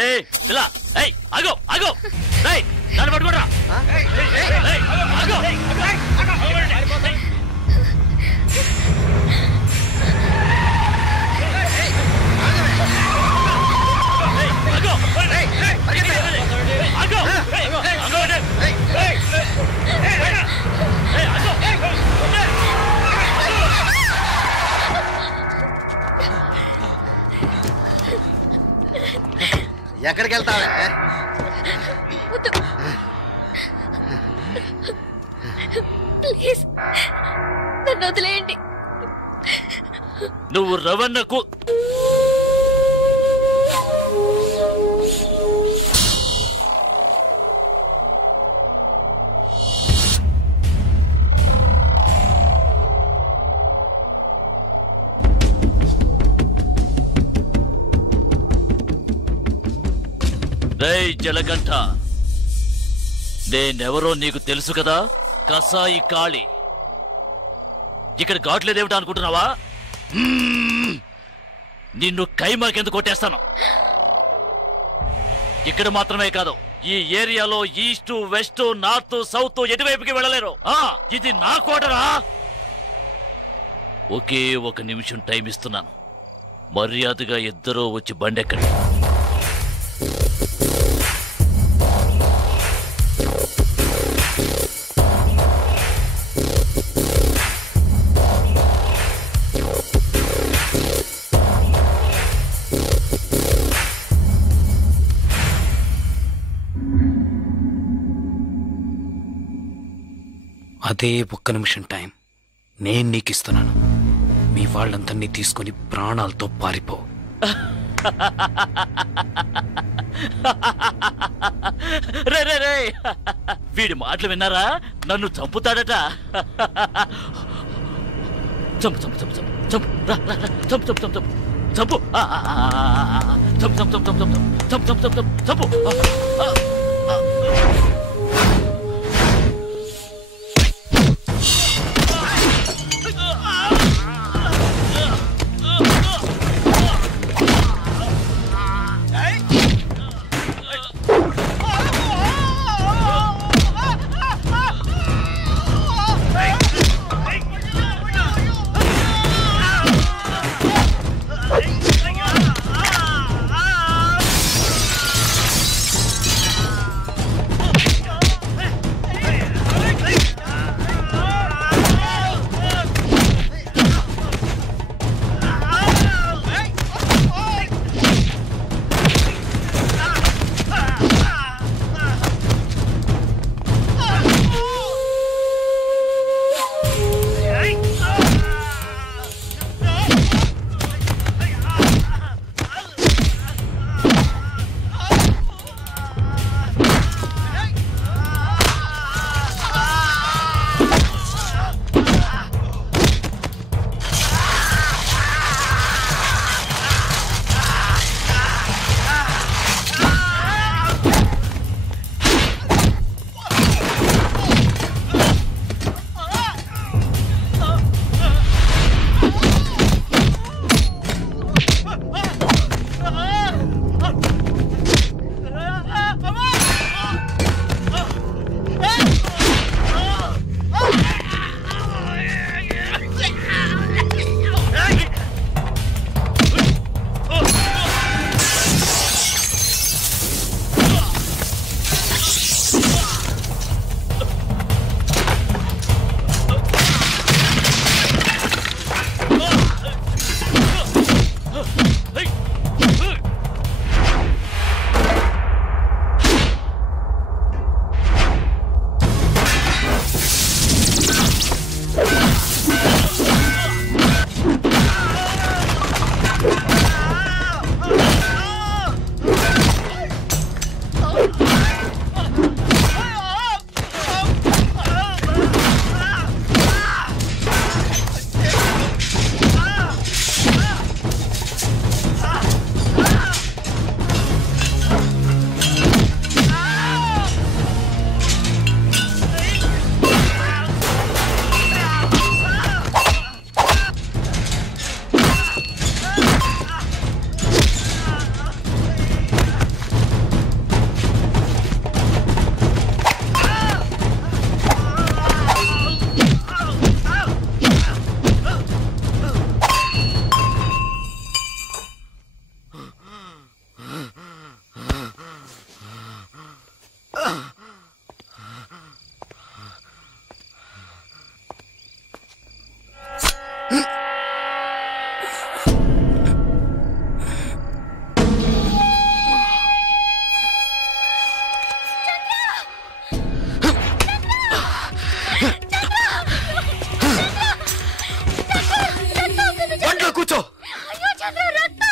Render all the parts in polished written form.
ఏయ్ పిల్ల ఏయ్ ఆగు ఆగు ఏయ్ దాన్ని పట్టుకోరా ఏయ్ ఆగు ఎక్కడికి వెళ్తావే? ప్లీజ్ నన్ను వదిలేయండి. నువ్వు రవణకు రేయ్ జలగంట, నేనెవరో నీకు తెలుసు కదా? కసాయి కాళి. ఇక్కడ ఘాట్లేదేమిటా అనుకుంటున్నావా? నిన్ను కైమాకెందుకు కొట్టేస్తాను. ఇక్కడ మాత్రమే కాదు, ఈ ఏరియాలో ఈస్ట్ వెస్ట్ నార్త్ సౌత్ ఎటువైపుకి వెళ్ళలేరు. ఇది నా కోటరా. ఒకే ఒక నిమిషం టైం ఇస్తున్నాను. మర్యాదగా ఇద్దరూ వచ్చి బండెక్కండి. అదే ఒక్క నిమిషం టైం నేను నీకు ఇస్తున్నాను. మీ వాళ్ళందరినీ తీసుకుని ప్రాణాలతో పారిపో. రే రే రే, వీడి మాటలు విన్నారా? నన్ను చంపుతాడట. చంపు చంపు చంపు చంపు చంపు చంపు చంపు చంపు చంపు చంపు చంపు చంపు చంపు చంపు చంపు చంపు.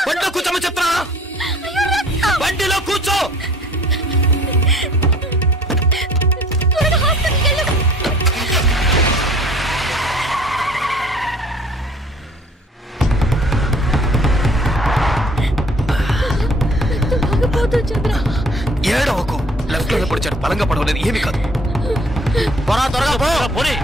బండిలో కూర్చోమని చెప్తా. బండిలో కూర్చో. ఏడవకు. లెఫ్ట్ లో పొడిచాడు, బలంగా పడవలేదు, ఏమి కాదు. త్వరగా పోనీ.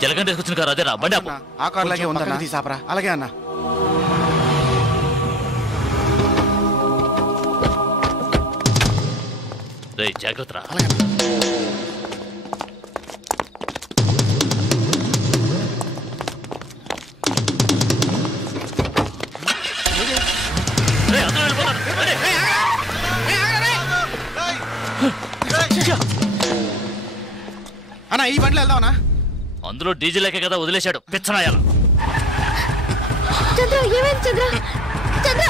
జలగంట తీసుకొచ్చిన కారు అదేరా, బండి ఆపు. ఆ కార్ లాగే ఉందన్నా, తీసాపరా. అలాగే అన్న. రేయ్ జాగ్రత్త రా. అన్నా ఈ బండిలో వెళ్దామన్నా. అందులో డీజిల్ లేకే కదా వదిలేశాడు పిచ్చనాయాల. చంద్ర ఏమైంది చంద్ర? చంద్ర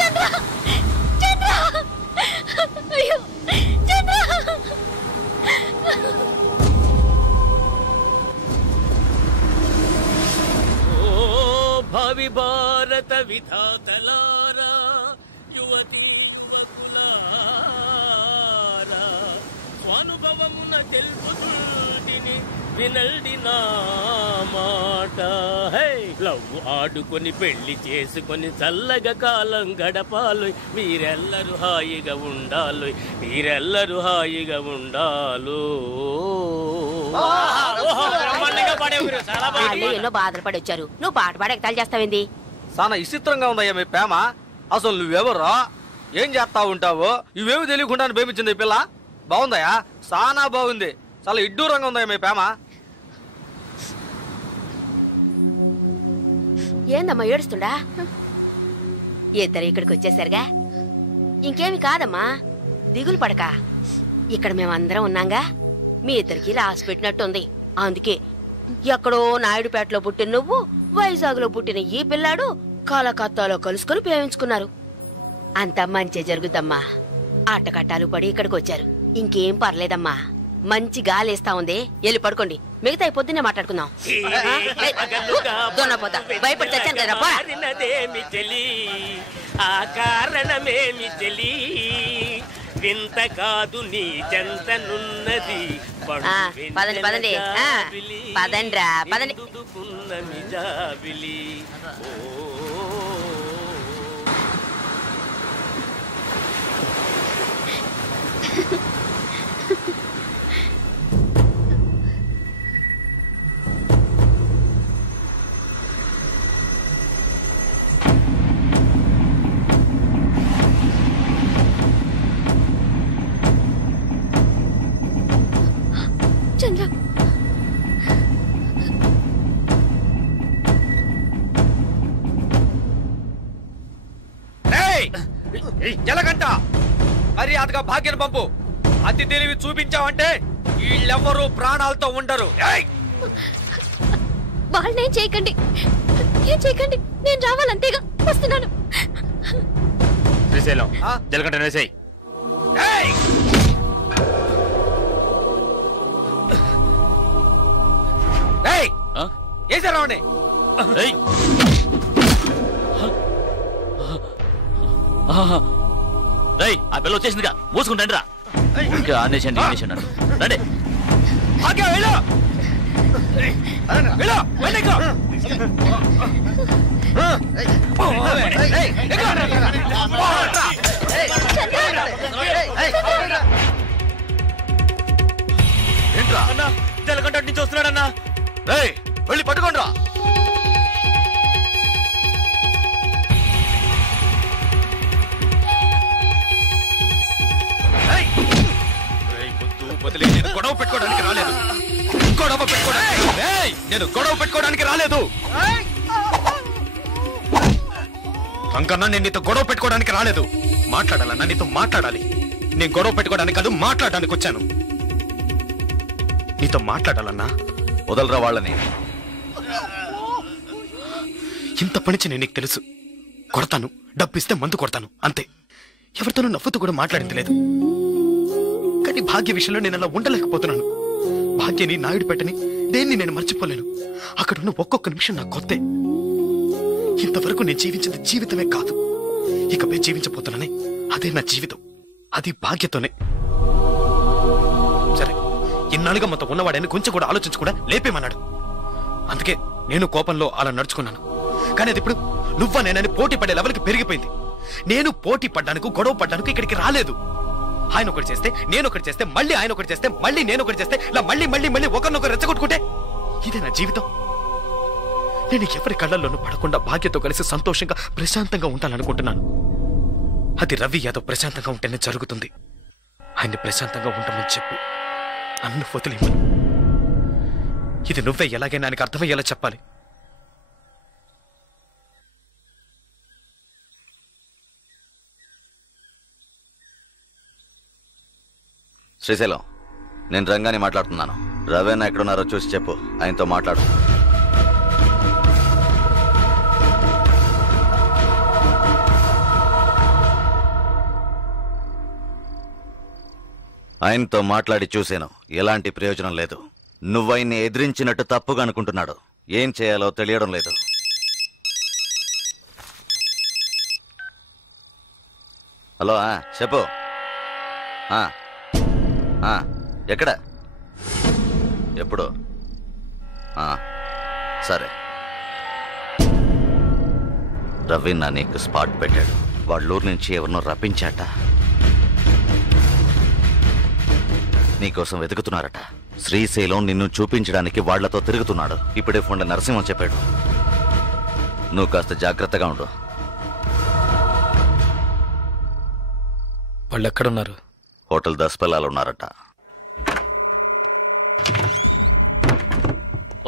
చంద్ర చంద్ర అయ్యో చంద్ర. ఓ భావి భారత విధాతలారా, యువతి స్వానుభవమున తెలుపుతుంటిని వినల్డి నా మాట. హే లవ్ ఆడుకొని పెళ్లి చేసుకొని చల్లగా కాలం గడపాలి. మీరెల్లరూ హాయిగా ఉండాలి, మీరెల్లరూ హాయిగా ఉండాలు. ఎన్నో బాధలు పడి వచ్చారు, నువ్వు పాట పాడి ఎగతాలు చేస్తావేంది? చాలా విచిత్రంగా ఉందయ్యా మీ ప్రేమ. అసలు నువ్వెవరో, ఏం చేస్తా ఉంటావో ఇవేమి తెలియకుండా ప్రేమించింది ఈ పిల్ల. బాగుందయ్యా, చాలా బాగుంది. చాలా ఇడ్డూరంగా ఉందయ్యా మీ ప్రేమ. ఏందమ్మా ఏడుస్తుండా? ఇద్దరు ఇక్కడికి వచ్చేసరిగా ఇంకేమి కాదమ్మా, దిగులు పడక. ఇక్కడ మేమందరం ఉన్నాగా, మీ ఇద్దరికి రాసి పెట్టినట్టుంది. అందుకే ఎక్కడో నాయుడుపేటలో పుట్టిన నువ్వు, వైజాగ్ లో పుట్టిన ఈ పిల్లాడు కలకత్తాలో కలుసుకుని ప్రేమించుకున్నారు. అంతా మంచి జరుగుద్దమ్మా. ఆటకట్టాలు పడి ఇక్కడికి వచ్చారు, ఇంకేం పర్లేదమ్మా. మంచి గాలేస్తా ఉంది, వెళ్ళి పడుకోండి. మిగతా పొద్దున్నే మాట్లాడుకుందాం. దొన్నపోతా భయపడి చచ్చాను కదరా. ఆ కారణమేమి తెలి వింత కాదు నీ చెంతనున్నది. పదండి పదండి పదండ్రా పదండి. చంద్ర జలగంట మర్యాదగా భాగ్యం పంపు. అతి తెలివి చూపించావంటే వీళ్ళెవ్వరూ ప్రాణాలతో ఉండరు. వాళ్ళనేం చేయకండి, ఏం చేయకండి. నేను రావాలంతేగా, వస్తున్నాను. శ్రీశైలం జలగంట వేసేయ్. వేసారావండి. ఆ పిల్ల వచ్చేసిందిగా, మూసుకుంటండి రా. ఇంకా ఆనేసండి రండి. ఏంట్రా అన్నా, జలగంట నుంచి వస్తున్నాడన్నా. వెళ్ళి పట్టుకోండి రా. గొడవ పెట్టుకోవడానికి రాలేదు, నేను గొడవ పెట్టుకోవడానికి రాలేదు. అంకన్నా నేను నీతో గొడవ పెట్టుకోవడానికి రాలేదు. మాట్లాడాలన్నా నీతో మాట్లాడాలి. నేను గొడవ పెట్టుకోవడానికి కాదు, మాట్లాడడానికి వచ్చాను. నీతో మాట్లాడాలన్నా. వదలరా వాళ్ళని. ఇంత పనిచి నేను నీకు తెలుసు. కొడతాను, డబ్బిస్తే మందు కొడతాను, అంతే. ఎవరితోనూ నవ్వుతూ కూడా మాట్లాడింది లేదు. కానీ భాగ్య విషయంలో నేను అలా ఉండలేకపోతున్నాను. భాగ్యని, నాయుడు పెట్టని దేన్ని నేను మర్చిపోలేను. అక్కడున్న ఒక్కొక్క నిమిషం నాకు కొత్తే. ఇంతవరకు నేను జీవించింది జీవితమే కాదు, ఇకపై జీవించబోతున్నానే అదే నా జీవితం. అది భాగ్యతోనే. సరే, ఇన్నాళ్ళుగా మనతో ఉన్నవాడని కొంచెం కూడా ఆలోచించకుండా లేపేమన్నాడు. అందుకే నేను కోపంలో అలా నడుచుకున్నాను. కానీ అది ఇప్పుడు నువ్వా నేనని పోటీ పడే లెవెల్కి పెరిగిపోయింది. నేను పోటీ పడ్డానికి, గొడవ పడ్డానికి ఇక్కడికి రాలేదు. ఆయన ఒకటి చేస్తే, నేను ఒకటి చేస్తే, మళ్ళీ ఆయన ఒకటి చేస్తే, మళ్ళీ నేను ఒకటి చేస్తే, ఇలా మళ్ళీ మళ్ళీ మళ్ళీ ఒకరినొకరు రెచ్చగొట్టుకుంటే ఇదే నా జీవితం. నేను ఎవరి కళ్ళల్లోనూ పడకుండా భాగ్యతో కలిసి సంతోషంగా ప్రశాంతంగా ఉంటాననుకుంటున్నాను. అది రవి యాదవ్ ప్రశాంతంగా ఉంటేనే జరుగుతుంది. ఆయన్ని ప్రశాంతంగా ఉంటామని చెప్పు, నన్ను వదిలేమని. ఇది నువ్వే ఎలాగైనా ఆయనకు అర్థమయ్యేలా చెప్పాలి. శ్రీశైలం, నేను రంగాని మాట్లాడుతున్నాను. రవేనా ఎక్కడున్నారో చూసి చెప్పు, ఆయనతో మాట్లాడు. ఆయనతో మాట్లాడి చూశాను, ఎలాంటి ప్రయోజనం లేదు. నువ్వైన్ని ఎదిరించినట్టు తప్పుగా అనుకుంటున్నాడు. ఏం చేయాలో తెలియడం లేదు. హలో, చెప్పు. ఎక్కడ, ఎప్పుడు? సరే. రవి నా నీకు స్పాట్ పెట్టాడు. వాళ్ళూరు నుంచి ఎవరినో రప్పించాట. నీకోసం వెతుకుతున్నారట. శ్రీశైలం నిన్ను చూపించడానికి వాళ్లతో తిరుగుతున్నాడు. ఇప్పుడే ఫోన్లో నరసింహం చెప్పాడు. నువ్వు కాస్త జాగ్రత్తగా ఉండు. వాళ్ళు ఎక్కడున్నారు? హోటల్ దస్పల్లాలో ఉన్నారట.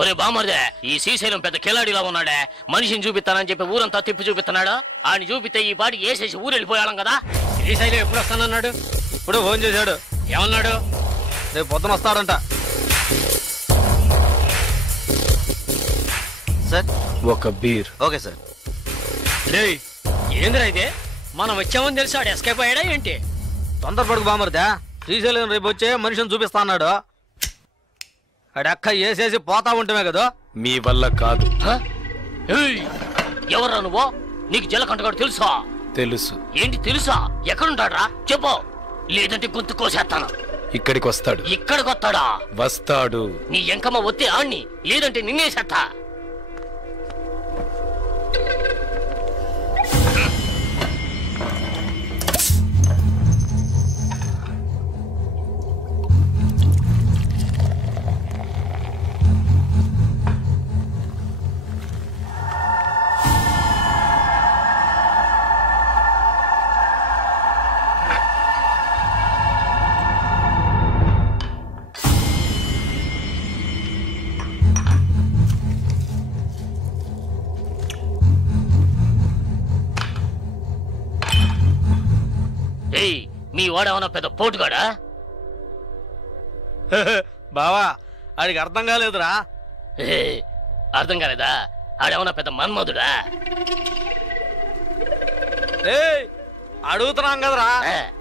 ఒరే బామర్దే, ఈ శ్రీశైలం పెద్ద కిలాడిలా ఉన్నాడే. మనిషిని చూపిస్తానని చెప్పి ఊరంతా తిప్పి చూపిస్తున్నాడు. ఆయన చూపిస్తే ఈ పాటికి వేసేసి ఊరు వెళ్ళిపోయాం కదా. శ్రీశైలం ఎప్పుడు వస్తానన్నాడు? ఇప్పుడు ఫోన్ చేశాడు. ఏమన్నాడు? రేపు పొద్దున వస్తాడంట. సార్, ఒక బీర్. Okay sir. ఏందిరా ఇదే? మనం వచ్చామని తెలిసి ఆడు ఎస్కేప్ అయ్యాడా ఏంటి? తొందరపడుకు బామర్దా. శ్రీశైలం రేపు వచ్చే మనిషిని చూపిస్తా అన్నాడు. అడక్క వేసేసి పోతా ఉంటామే కదా. మీ వల్ల కాదు. ఎవర్రా నువ్వు? నీకు జలకంటగాడు తెలుసా? తెలుసు. ఏంటి తెలుసా? ఎక్కడుంటాడ్రా చెప్పు, లేదంటే గొంతు కోసేస్తాను. ఇక్కడికి వస్తాడు. ఇక్కడికి వస్తాడా? వస్తాడు. నీ ఎంకమ్మ ఒత్తి ఆణ్ణి, లేదంటే నిన్నేసేస్తా. మీ వాడేమన్నా పెద్ద పోటుగాడా? బావా, ఆడికి అర్థం కాలేదురా. అర్థం కాలేదా? ఆడేమన్నా పెద్ద మన్మధుడా? అడుగుతున్నాం కదరా,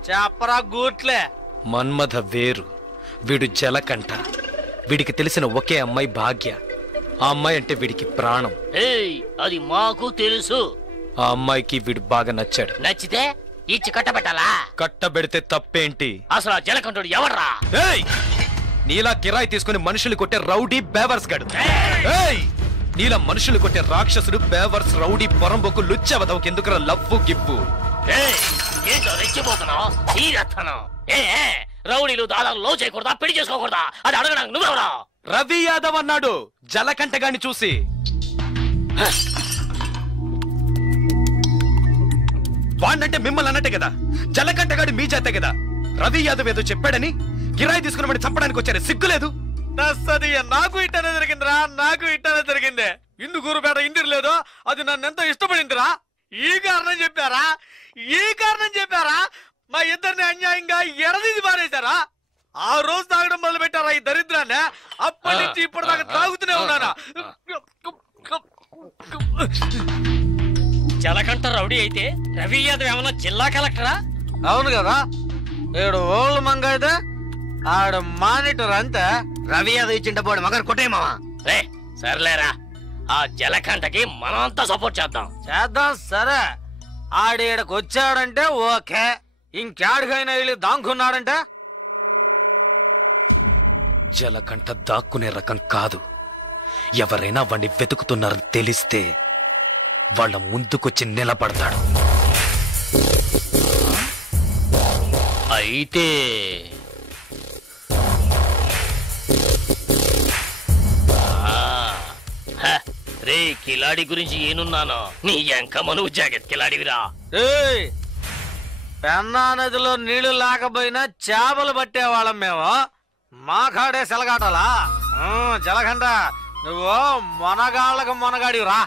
చెప్పరా గూట్లే. మన్మథ వేరు, వీడు జలకంఠ. వీడికి తెలిసిన ఒకే అమ్మాయి భాగ్య. ఆ అమ్మాయి అంటే వీడికి ప్రాణం. అది మాకు తెలుసు. ఆ అమ్మాయికి వీడు బాగా నచ్చాడు. నచ్చితే ఇచ్చి కట్టబెట్టాలా? కట్టబెడితే తప్పేంటి? అసలు ఆ జలకంఠుడు ఎవర్రా? నీలా కిరాయి తీసుకుని మనుషులు కొట్టే రౌడీ బేవర్స్ గడు. నీలా మనుషులు కొట్టే రాక్షసుడు బేవర్స్ రౌడీ పొరంబోకు లుచ్చవదవకి ఎందుకురా లవ్వు గిప్పు? ఏంటో రెచ్చిపోతున్నావు? రౌడీలు దాదాపు లో చేయకూడదా, పెళ్లి చేసుకోకూడదా? అది అడగడానికి నువ్వెవరా? రవి యాదవ్ అన్నాడు జలకంఠగాన్ని చూసి. వాణ్ణంటే మిమ్మల్ని అన్నట్టే కదా, జలకంఠగాడి మీ చేతే కదా. రవి యాదవ్ ఏదో చెప్పాడని కిరాయి తీసుకుని చంపడానికి వచ్చారు, సిగ్గులేదు? నాకు ఇట్టనే జరిగిందిరా, నాకు ఇట్టనే జరిగింది. ఇందుకూరుపేట ఇంటిరు లేదో అది నన్ను ఎంతో ఇష్టపడిందిరా. ఈ కారణం చెప్పారా? మా ఇద్దరిని అన్యాయంగా ఎడదీసి పారేశారా? ఆ రోజు తాగడం మొదలు పెట్టారా ఈ దరిద్రాన్ని? అప్పటి నుంచి ఇప్పటిదాకా తాగుతూనే ఉన్నానా? జలకంఠ రౌడీ అయితే రవి యాదవ్ ఏమన్నా జిల్లా కలెక్టరా? అవును కదా, ఏడు ఓళ్ళు మంగ అయితే ఆడ మానిటర్ అంతే. రవి యాదవ్ ఇచ్చింట పోడు మగర్ కొట్టేమావా. రే సర్లేరా, ఆ జలకంఠకి మనమంతా సపోర్ట్ చేద్దాం. చేద్దాం సరే. ఆడేడకు వచ్చాడంటే ఓకే, ఇంకేడికైనా వెళ్ళి దాంకున్నాడంటే జలకంఠ దాక్కునే రకం కాదు. ఎవరైనా వాణ్ణి వెతుకుతున్నారని తెలిస్తే వాళ్ళ ముందుకొచ్చి నిలబడతాడు. అయితే రే కిలాడి గురించి ఏనున్నాను, నీ ఎంకమ్మ నువ్వు జాకెట్ కిలాడివిరా. పెన్నా నదిలో నీళ్లు లేకపోయినా చేపలు పట్టేవాళ్ళం మేము. మా కాడే సెలగాటలా. జలకంఠ నువ్వు మొనగాళ్ళకు మొనగాడిరా.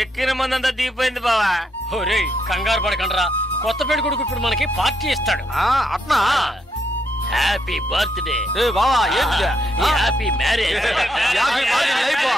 ఎక్కిన మందంతా దిగిపోయింది బావా. ఒరే కంగారు పడకండ్రా, కొత్త పెళ్లి కొడుకు ఇప్పుడు మనకి పార్టీ ఇస్తాడు. అట్నా? హ్యాపీ బర్త్డే బావా. Happy marriage. Happy birthday.